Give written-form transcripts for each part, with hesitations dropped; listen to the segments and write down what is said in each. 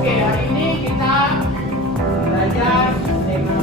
Oke, hari ini kita belajar tema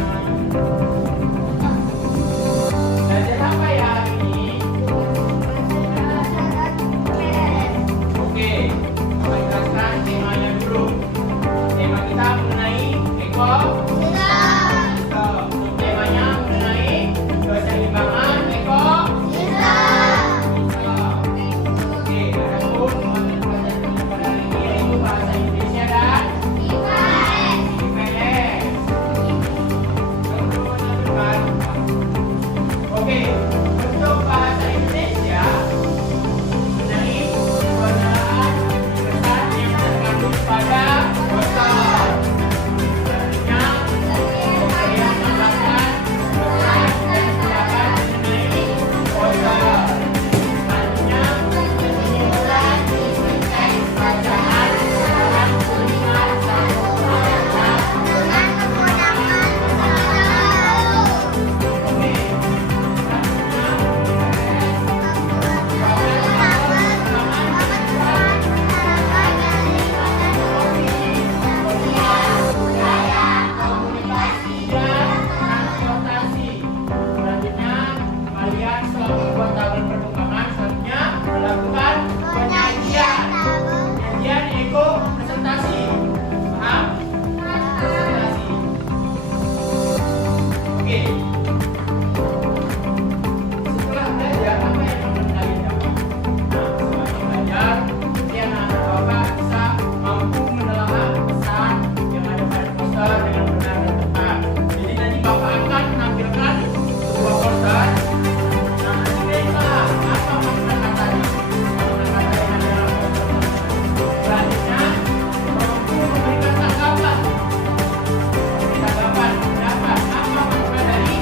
Setelah belajar apa yang akan kalian dapat? Nah, setelah belajar, si anak-anak Bapak bisa mampu menelaah pesan yang ada pada poster dengan benar dan tepat. Jadi nanti Bapak akan menampilkan sebuah poster. Nah, nanti baiklah apa makna katanya. Makna kata yang ada dalam poster tersebut. Selanjutnya, mampu memberikan tanggapan. Memberikan tanggapan pendapat apa makna dari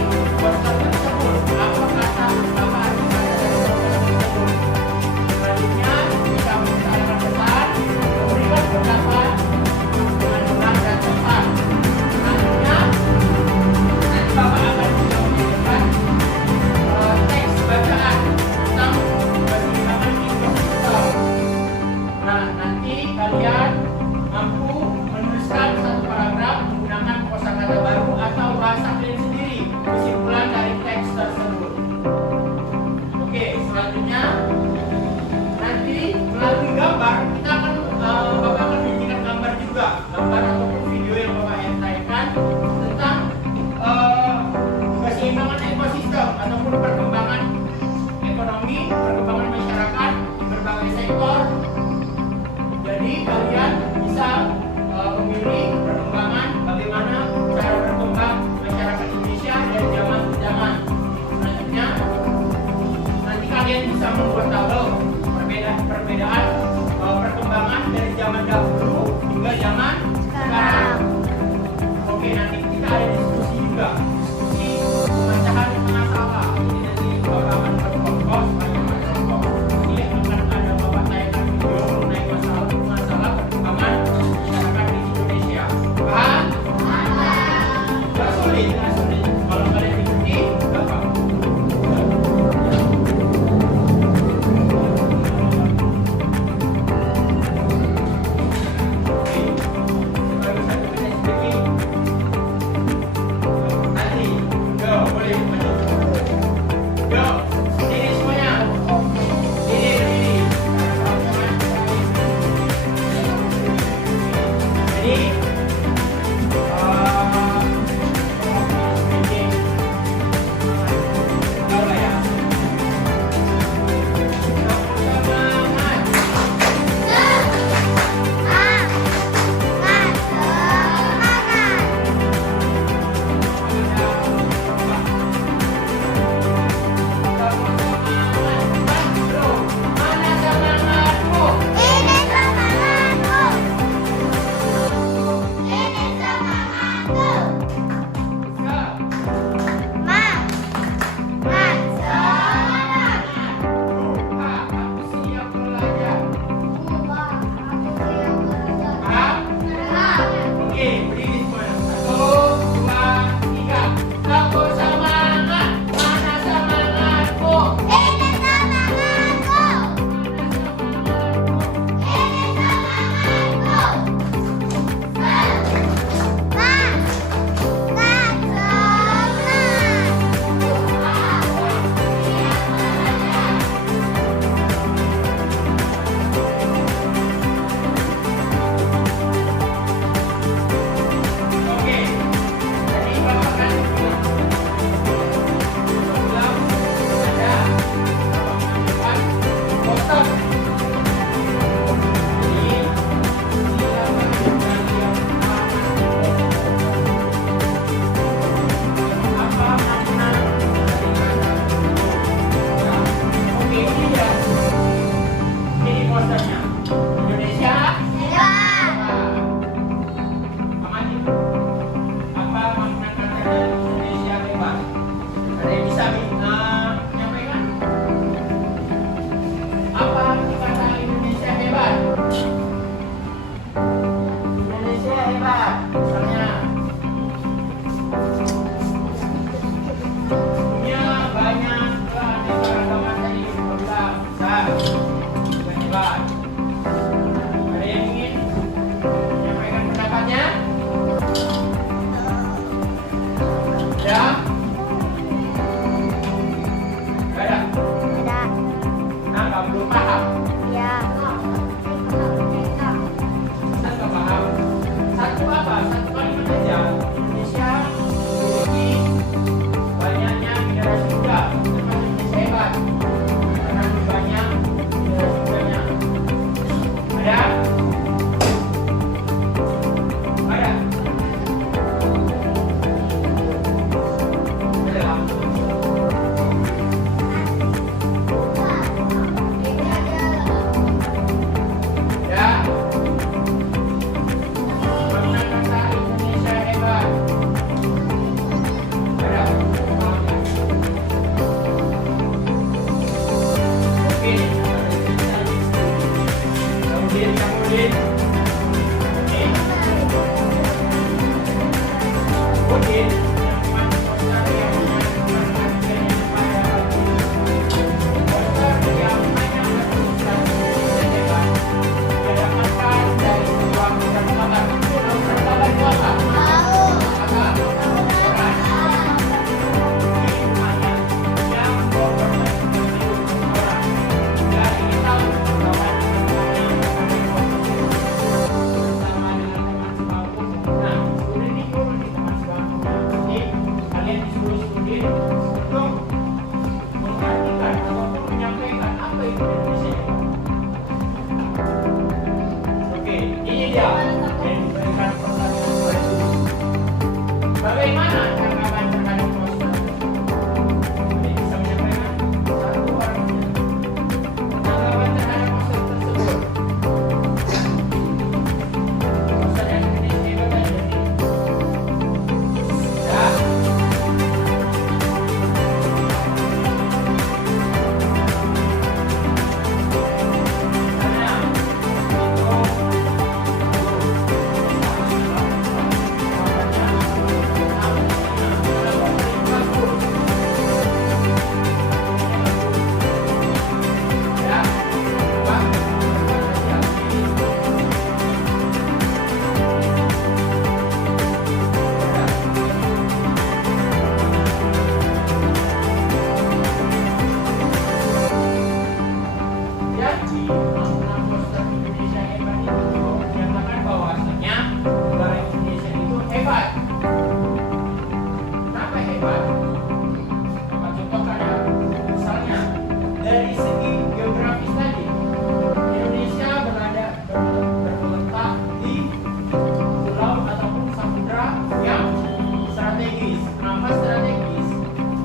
Mengapa strategis?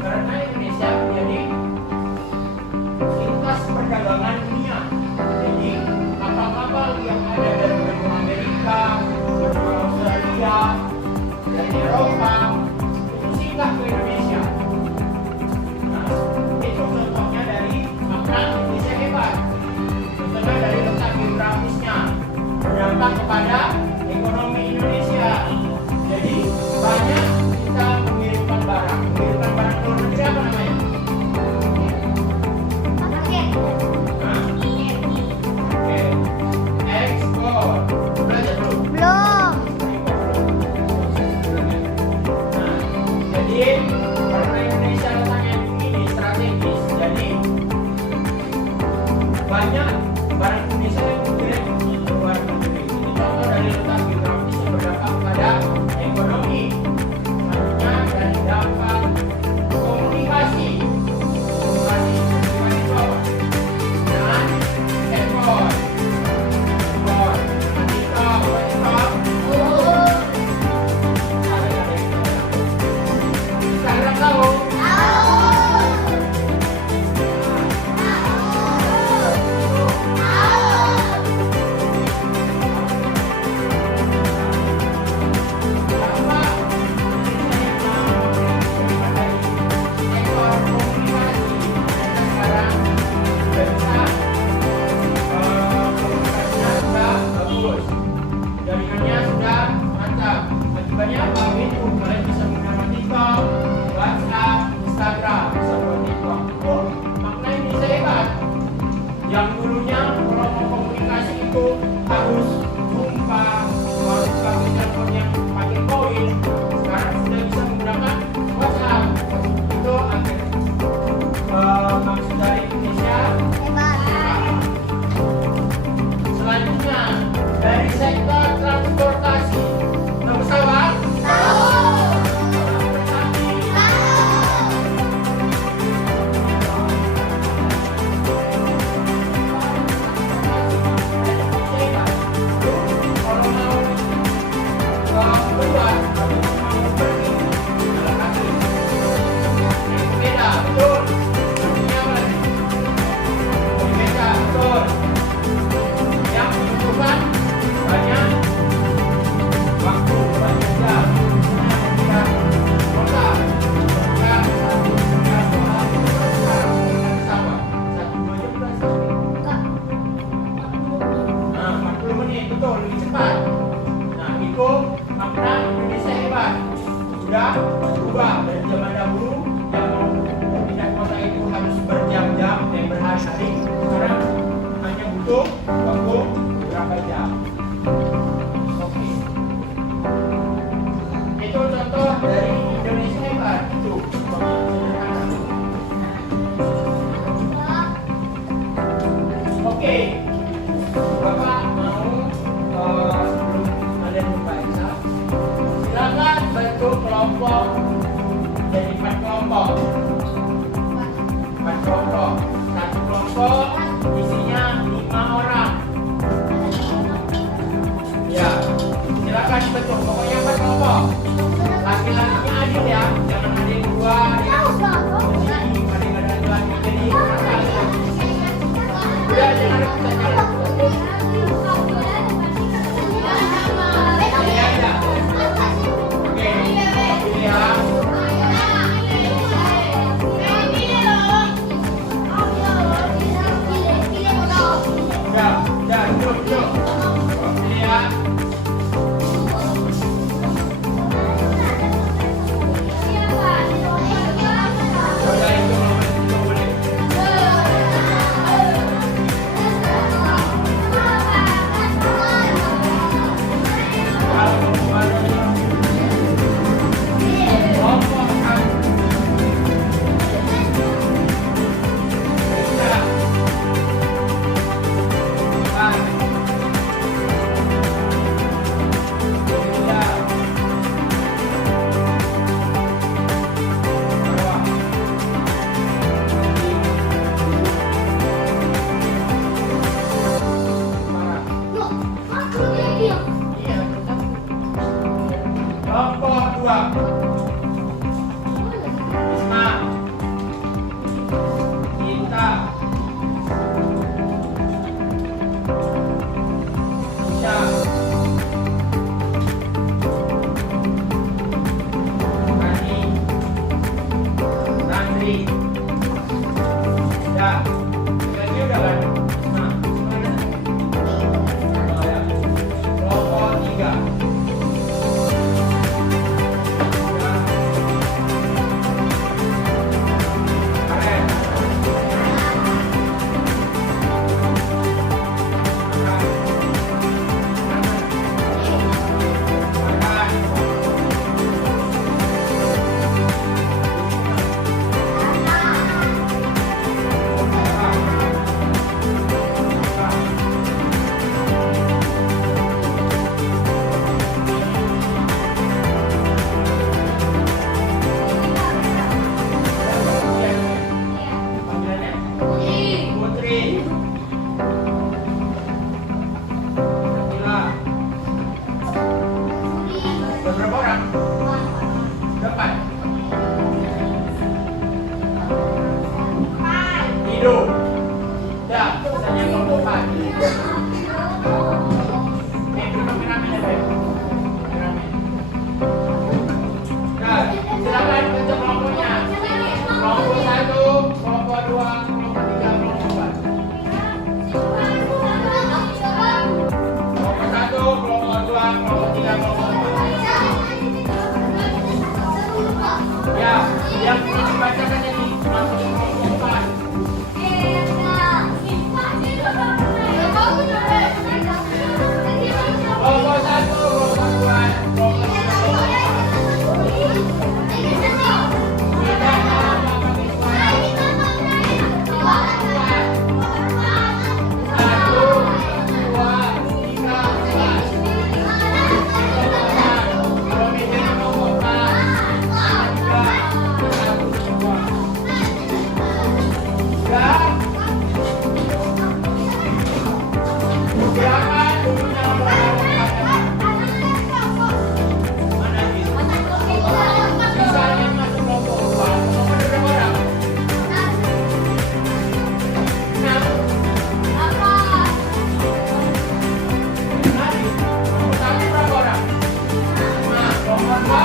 Karena Indonesia menjadi lintas perdagangan dunia. Jadi kapal-kapal yang ada dari benua Amerika, benua Australia, dari Eropa itu singgah ke Indonesia. Nah, itu contohnya dari makna Indonesia hebat. Contohnya dari letak geografisnya berdampak kepada ekonomi Indonesia. Jadi banyak kita mengirimkan barang ke luar negeri, apa namanya? Nah, oke. Ekspor. Belajar belum? Belum. Nah, jadi karena Indonesia letaknya ini strategis, jadi banyak barang Indonesia yang dikirim ke luar negeri. Ini contoh dari letak geografis yang berdampak pada ekonomi. Selanjutnya dari dampak komunikasi. Komunikasi itu apa? Dan ekspor. Ekspor. Nanti TikTok, WhatsApp, Instagram tahu? Jaringannya sudah mantap. Akibatnya apa? Itu kalian bisa menggunakan TikTok, WhatsApp, Instagram, bisa buat TikTok. Oh, maknanya bisa hebat. Yang dulunya kalau mau komunikasi itu harus jumpa, harus pakai telepon yang pakai koin. Sekarang sudah bisa menggunakan WhatsApp. Itu maksud dari Indonesia. Selanjutnya dari sektor transportasi. Tahu pesawat? Kalau mau keluar, mau pergi, jalan kaki. Naik sepeda, betul. Ini apa lagi? Sepeda, betul. Yang membutuhkan banyak waktu, banyak jam. Kita kota, kita sekolah, sekarang pesawat 1-2 jam sudah sampai. Nah, 40 menit, betul, lebih cepat. Nah, itu makna Indonesia hebat. Sudah berubah dari zaman dahulu yang mau pindah kota itu harus berjam-jam dan berhari-hari. Sekarang hanya butuh waktu berapa jam. Oke. Itu contoh dari Indonesia hebat. Itu sederhana. Oke. Bapak mau sebelum kalian buka hisab, silakan bentuk kelompok jadi 4 kelompok. 4 kelompok. Satu kelompok isinya 5 orang. Ya, silakan bentuk. Pokoknya 4 kelompok. Laki-lakinya adil ya, jangan ada yang 2, ada yang sini, ada yang ada laki. Jadi rata. Udah jangan rebutan. Ini aja. Oke, ini ya. Udah, duduk. Ini ya. hidup. Ya, misalnya kelompok 4. Duduk piramid ya, baik. Piramid. Nah, silakan baca kelompoknya. Kelompok 1, kelompok 2, kelompok 3, kelompok 4. Kelompok 1, kelompok 2, kelompok 3, kelompok 4. Ya, yang perlu dibacakan ini masuk ke kelompok 4. Kelompok 1, kelompok 2, kelompok 3, kelompok 4.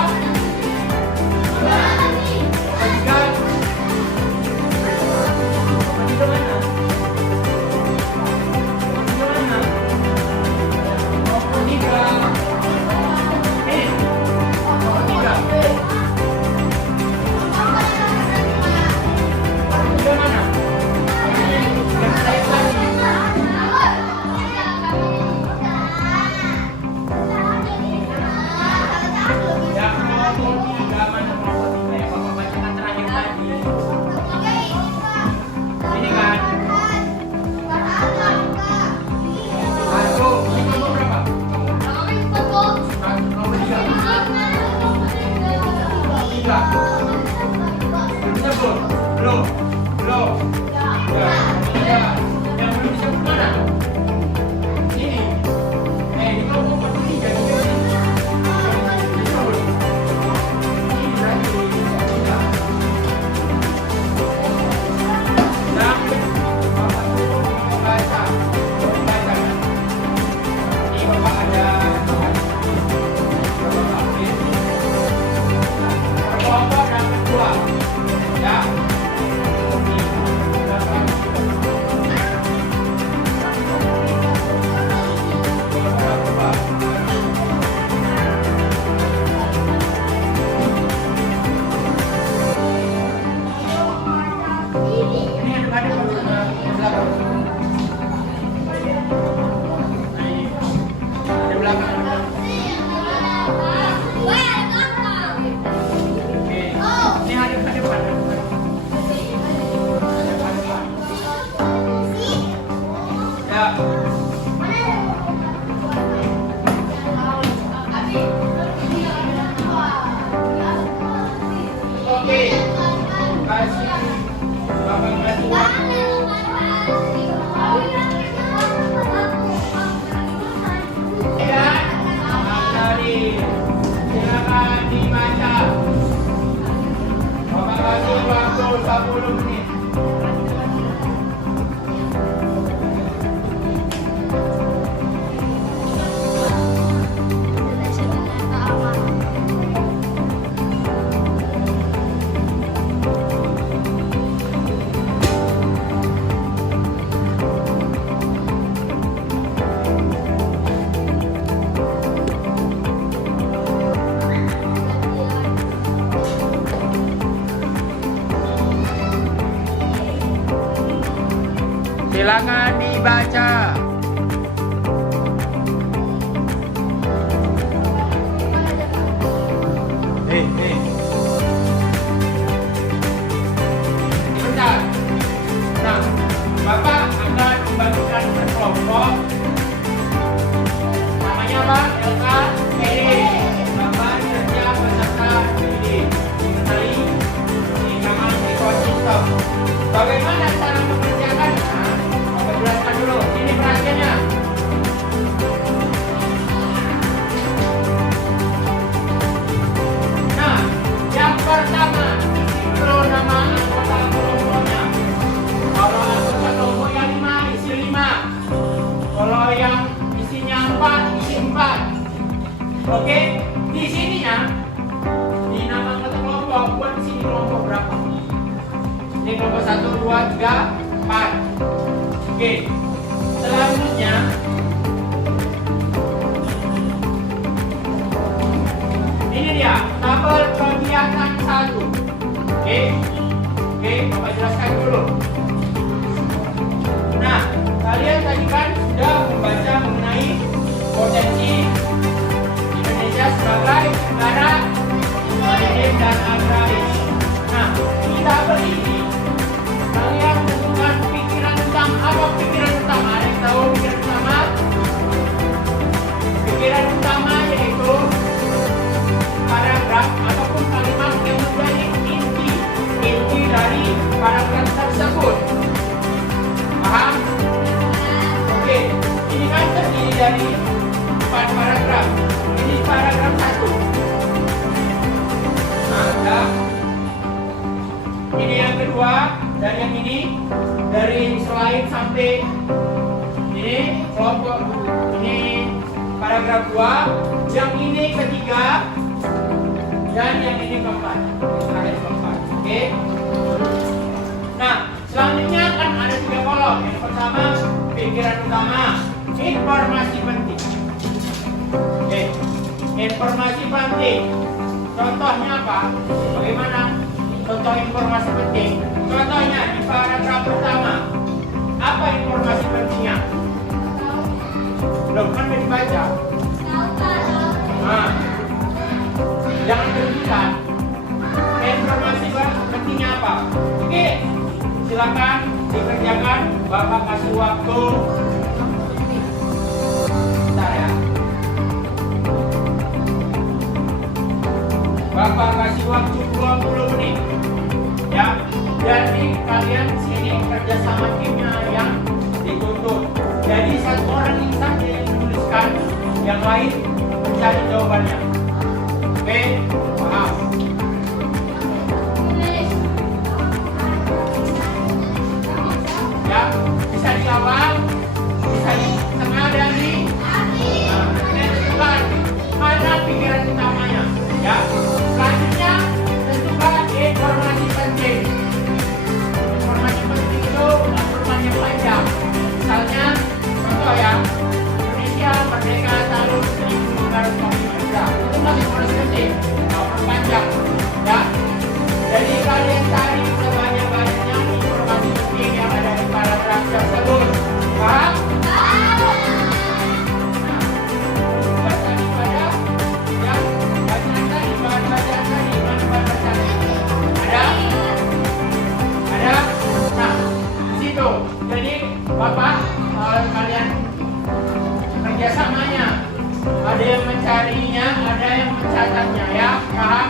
Tidak ada pakai suara. 1, 2, 3, 4. Kalau meja nomor 4. Silakan dibaca. Bentar. Nah, Bapak akan membagikan kelompok. Namanya apa? Elka, Edi. Bapak kerja peserta Edi. Sekali, di kamar ekosistem. Bagaimana cara mengerjakannya? Bapak jelaskan dulu. Ini perhatian Oke, di sininya dinamakan kelompok. Buat di sini kelompok berapa? Ini kelompok 1, 2, 3, 4. Oke, selanjutnya ini dia tabel kegiatan 1. Oke, Bapak jelaskan dulu. Nah, kalian tadi kan sudah membaca mengenai potensi Indonesia sebagai negara maritim dan agraris. Nah, di tabel ini kalian tentukan pikiran tentang apa pikiran utama. Ada yang tahu pikiran utama? Pikiran utama yaitu paragraf ataupun kalimat yang menjadi inti dari paragraf tersebut. Paham? Oke, ini kan terdiri dari 4 paragraf. Ini paragraf 1. Nah, ini yang kedua, dan yang ini dari slide sampai ini kelompok ini paragraf 2, yang ini ketiga, dan yang ini keempat. Terakhir keempat. Oke. Nah, selanjutnya kan ada 3 kolom. Yang pertama pikiran utama, informasi penting. Oke, informasi penting. Contohnya apa? Bagaimana contoh informasi penting? Contohnya di paragraf pertama. Apa informasi pentingnya? Belum kan udah dibaca. Nah, jangan berhutang. Informasi pentingnya apa? Oke, silakan dikerjakan. Bapak kasih waktu. Bentar ya. Bapak kasih waktu 20 menit. Ya, jadi kalian sini kerjasama timnya yang dituntut. Jadi satu orang ini saja yang menuliskan, yang lain mencari jawabannya. Oke, paham? Ya, bisa di awal, bisa di tengah dan di tentukan mana pikiran utamanya. Ya, selanjutnya tentukan informasi penting. Informasi penting itu aturan yang panjang. Misalnya, contoh ya, Indonesia merdeka tahun 1945. Itu masih informasi penting, panjang. Ya, jadi kalian cari sebanyak-banyaknya informasi penting yang ada di paragraf tersebut. Paham? Jadi Bapak, kalian kerjasamanya, ada yang mencarinya, ada yang mencatatnya, ya, paham?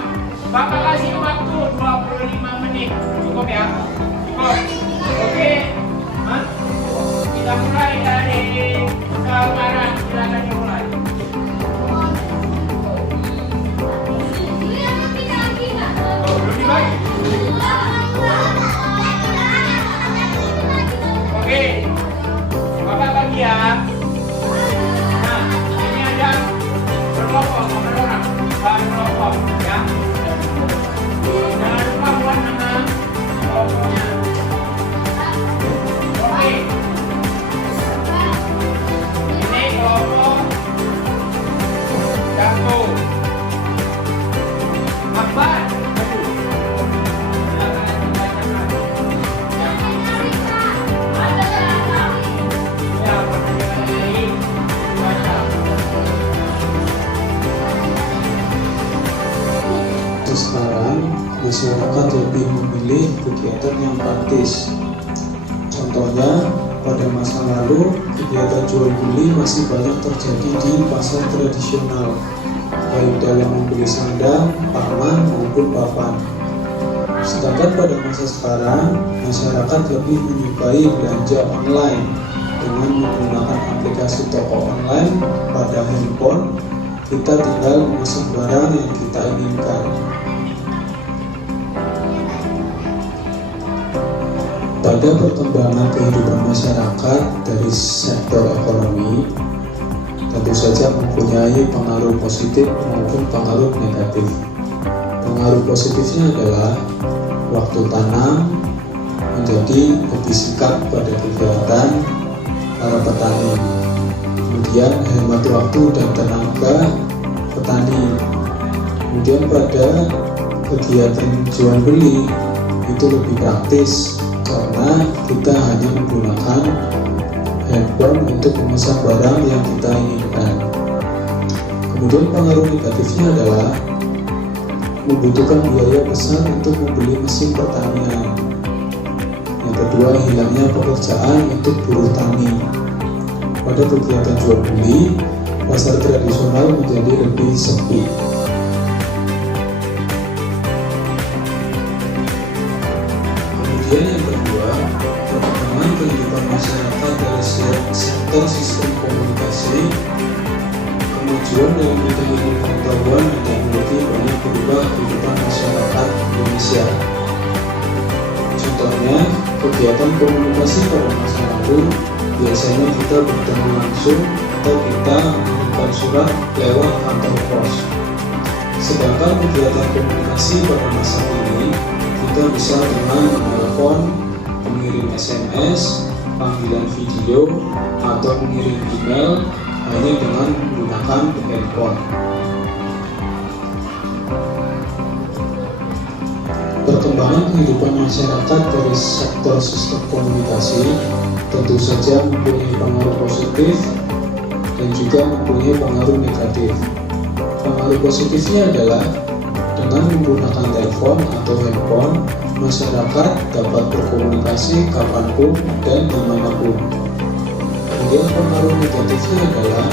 Bapak kasih waktu 25 menit, cukup ya? Cukup. Oke, kita mulai dari sekarang, silakan dimulai. Oh, belum dibagi? Oke, Bapak bagi ya. Nah, ini ada berkelompok, orang, berkelompok, ya. Jangan lupa buat nama kelompoknya. Oke. Ini kelompok Jago. Akbar. Sekarang masyarakat lebih memilih kegiatan yang praktis. Contohnya, pada masa lalu kegiatan jual beli masih banyak terjadi di pasar tradisional, baik dalam membeli sandang, pangan maupun papan. Sedangkan pada masa sekarang, masyarakat lebih menyukai belanja online dengan menggunakan aplikasi toko online pada handphone. Kita tinggal memesan barang yang kita inginkan. Pada perkembangan kehidupan masyarakat dari sektor ekonomi, tentu saja mempunyai pengaruh positif maupun pengaruh negatif. Pengaruh positifnya adalah waktu tanam menjadi lebih singkat pada kegiatan para petani. Kemudian hemat waktu dan tenaga petani. Kemudian pada kegiatan jual beli itu lebih praktis karena kita hanya menggunakan handphone untuk memesan barang yang kita inginkan. Kemudian pengaruh negatifnya adalah membutuhkan biaya besar untuk membeli mesin pertanian. Yang kedua, hilangnya pekerjaan untuk buruh tani. Pada kegiatan jual beli, pasar tradisional menjadi lebih sepi. Kemudian yang kedua, perkembangan kehidupan masyarakat dari sektor sistem komunikasi, kemajuan dalam bidang ilmu pengetahuan dan teknologi banyak berubah kehidupan masyarakat Indonesia. Contohnya, kegiatan komunikasi pada masa lalu biasanya kita bertemu langsung atau kita mengirimkan surat lewat kantor pos. Sedangkan kegiatan komunikasi pada masa ini kita bisa dengan menelpon, mengirim SMS, panggilan video, atau mengirim email hanya dengan menggunakan handphone. Perkembangan kehidupan masyarakat dari sektor sistem komunikasi tentu saja mempunyai pengaruh positif dan juga mempunyai pengaruh negatif. Pengaruh positifnya adalah dengan menggunakan telepon atau handphone, masyarakat dapat berkomunikasi kapanpun dan dimanapun. Kemudian pengaruh negatifnya adalah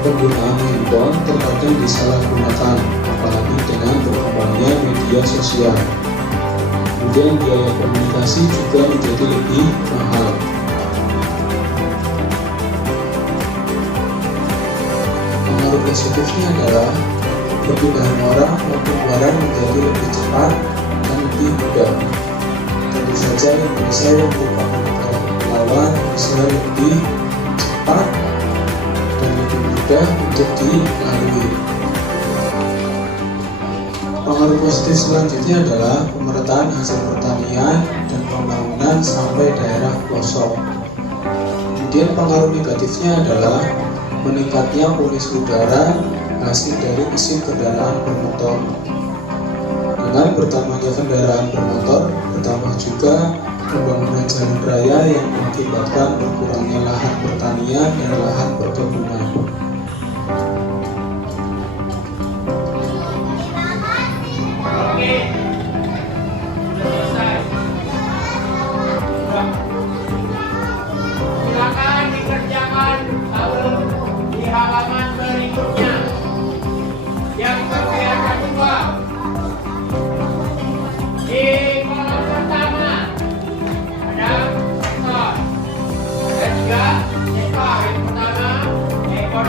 penggunaan handphone terkadang disalahgunakan, apalagi dengan berkembangnya media sosial. Kemudian biaya komunikasi juga menjadi lebih mahal. Pengaruh positifnya adalah perpindahan orang maupun barang menjadi lebih cepat dan lebih mudah. Tentu saja Indonesia yang merupakan negara kepulauan bisa lebih cepat dan lebih mudah untuk dilalui. Pengaruh positif selanjutnya adalah pemerataan hasil pertanian dan pembangunan sampai daerah pelosok. Kemudian pengaruh negatifnya adalah meningkatnya polusi udara hasil dari mesin kendaraan bermotor. Dengan bertambahnya kendaraan bermotor, bertambah juga pembangunan jalan raya yang mengakibatkan berkurangnya lahan pertanian dan lahan perkebunan. Oke, selesai. Silakan dikerjakan di halaman berikutnya. Yang bagian kedua, di kolom pertama ada sektor, ada 3 sektor. Yang pertama, ekor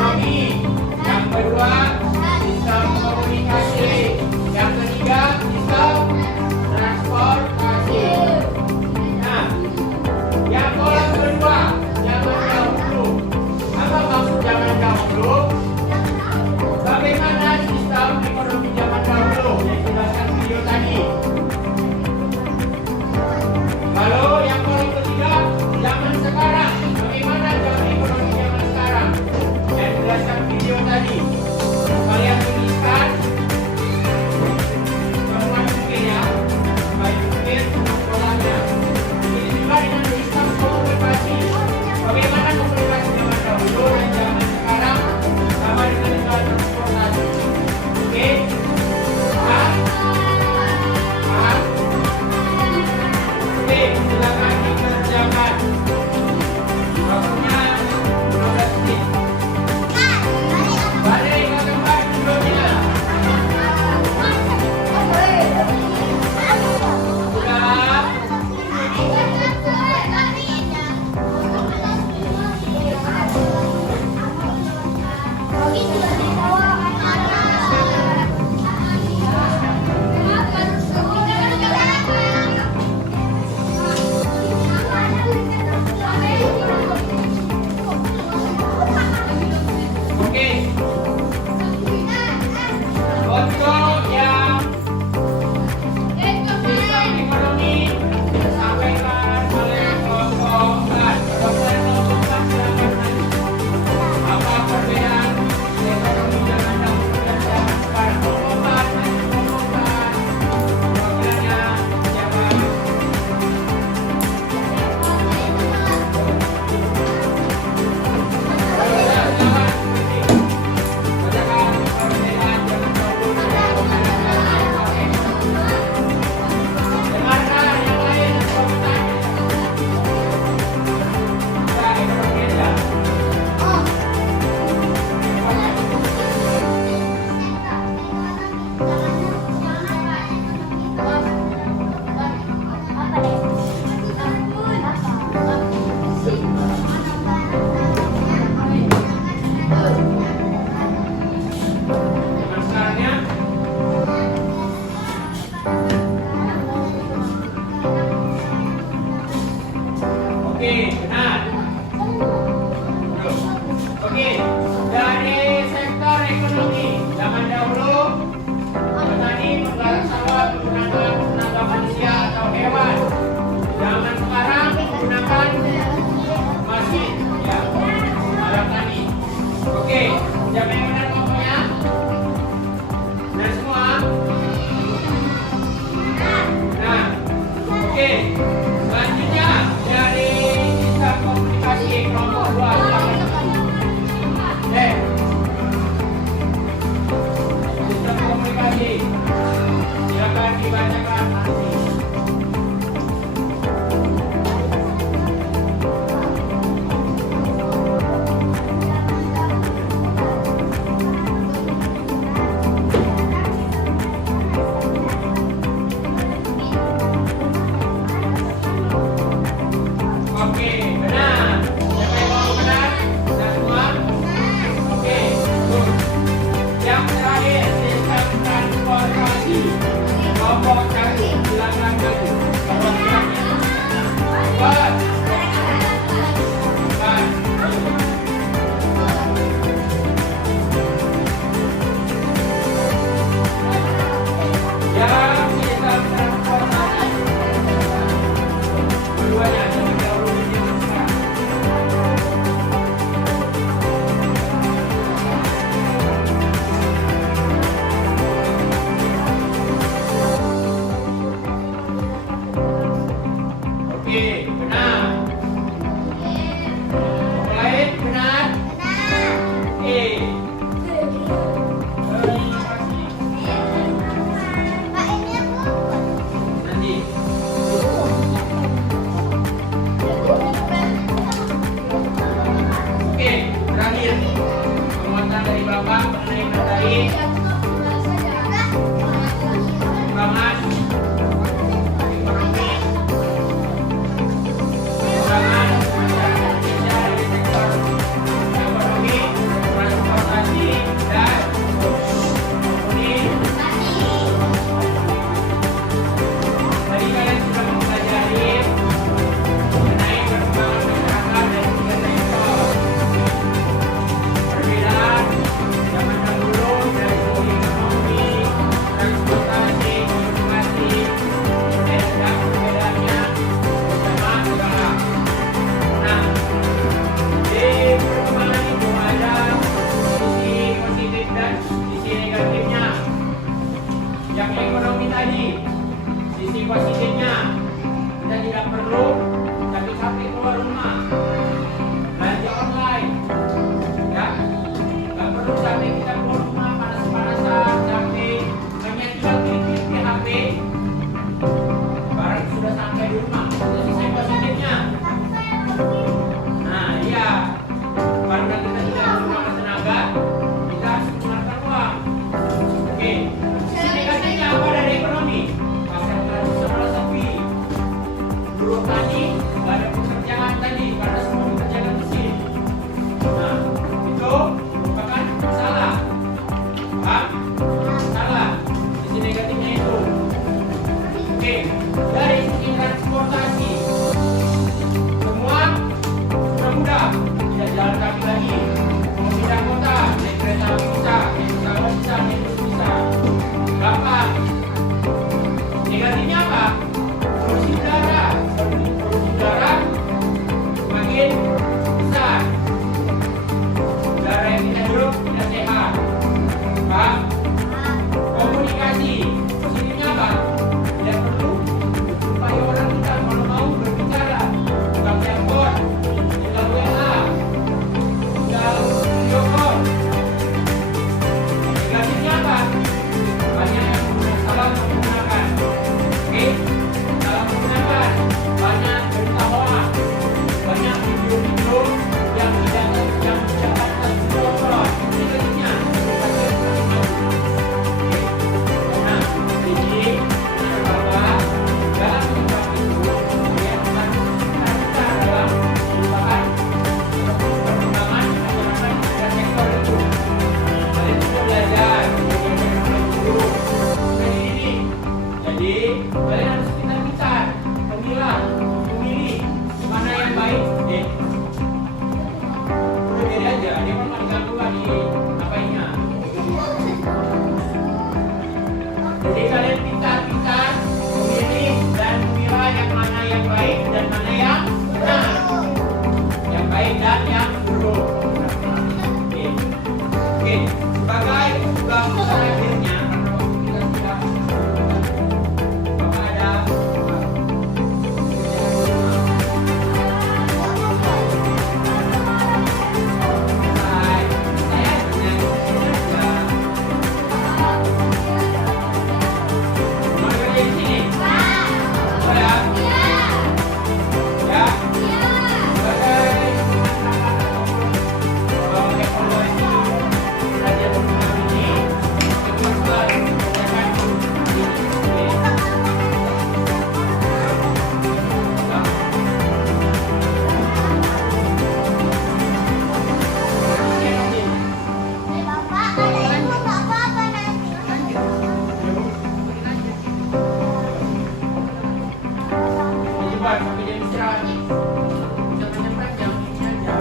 Oke, benar. Oke, dari sektor ekonomi zaman dahulu petani menggarap sawah menggunakan tenaga manusia atau hewan. Zaman sekarang menggunakan mesin, ya, alat tani. Oke, siapa yang benar pokoknya? Benar semua? Nah, oke. Selanjutnya dari sistem komunikasi kelompok 2. Sistem komunikasi. Silakan dibacakan nanti. Oke, benar. Siapa yang mau benar? Benar semua? Oke, good. Yang terakhir, sistem transportasi. Kelompok 1, silakan maju. Kalau siapnya. Cepat. Cepat. Yang sistem transportasi. Keduanya jangan dahulu dijelaskan. Oke, benar. Yang lain benar? Oke. Terima kasih. Nanti. Oke, terakhir penguatan dari Bapak mengenai materi pengembangan ekonomi, pengembangan masyarakat Indonesia dari sektor ekonomi, transportasi, dan ekonomi. Tadi kalian sudah mempelajari mengenai perkembangan masyarakat dari 3 sektor. Perbedaan zaman dahulu dari segi ekonomi, transportasi, komunikasi, dan perbedaannya bersama sekarang. Nah, di perkembangan itu ada sisi positif dan sisi negatifnya. Yang ekonomi tadi, sisi positifnya kita tidak perlu tapi sampai keluar rumah, belanja online, ya, nggak perlu sampai kita keluar rumah panas-panasan, sampai hanya tinggal klik-klik di HP, barang sudah sampai di rumah. Itu sisi positifnya. Nah, iya, karena kita tidak menggunakan tenaga, kita harus menggunakan uang. Oke, sisi negatifnya apa dari ekonomi? Pasar tradisional sepi. Buruh tani nggak ada pekerjaan tadi karena semua dikerjakan mesin. Nah, itu merupakan salah. Paham? Salah. Sisi negatifnya itu. Oke, dari sisi transportasi, semua sudah mudah, tidak jalan kaki lagi. Mau pindah kota, naik kereta api bisa, naik pesawat bisa, naik bus bisa. Gampang. Negatifnya apa? Polusi udara. Polusi udara semakin besar. Udara yang kita hirup tidak sehat. Paham? Komunikasi. Positifnya apa? Tidak perlu supaya orang kita kalau yang baik dan mana yang benar. Yang baik dan yang buruk. Oke. Oke. Sebagai tugas terakhirnya, kita sudah Bapak ada sampai jam istirahat nih. Jangan panjang ini aja.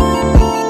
Thank you.